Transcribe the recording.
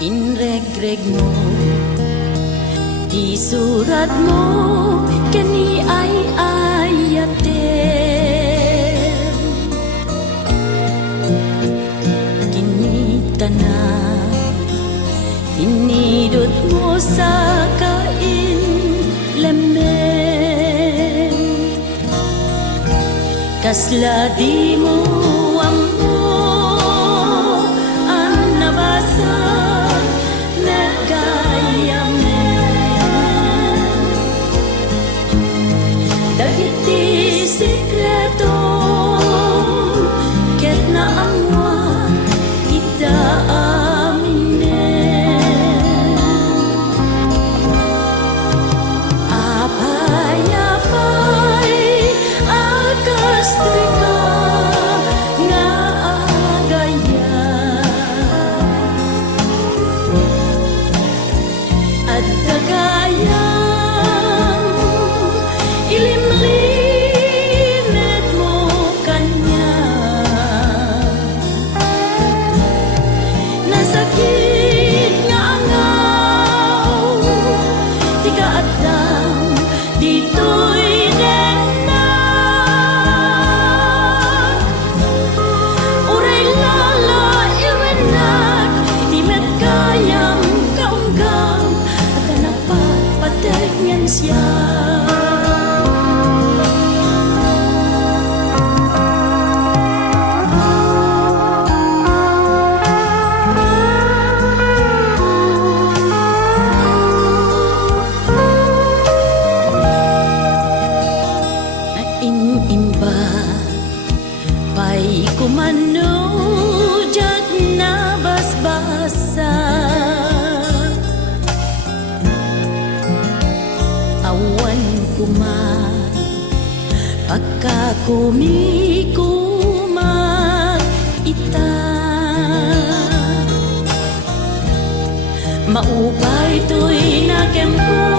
Inregreg mo, isurat mo, kani ay ayater. Kinita na, inidot mo sa kainlemen. Kasla di mo amo ang nabasa na kayamen. Dagiti sikreto ket na amwa kita aminen. Apay-apay akas trika nga agaya at dagayang ilimlimet mo kanya. Nasakit nga angaw di ka atang dito'y nenak. Uray lala irenak di met kayang kaunggam at napapatek ngan siya. Imba pa'y kumano jat na basbasa. Awan kuma pagkakumikumat ita. Maupay to'y nakempo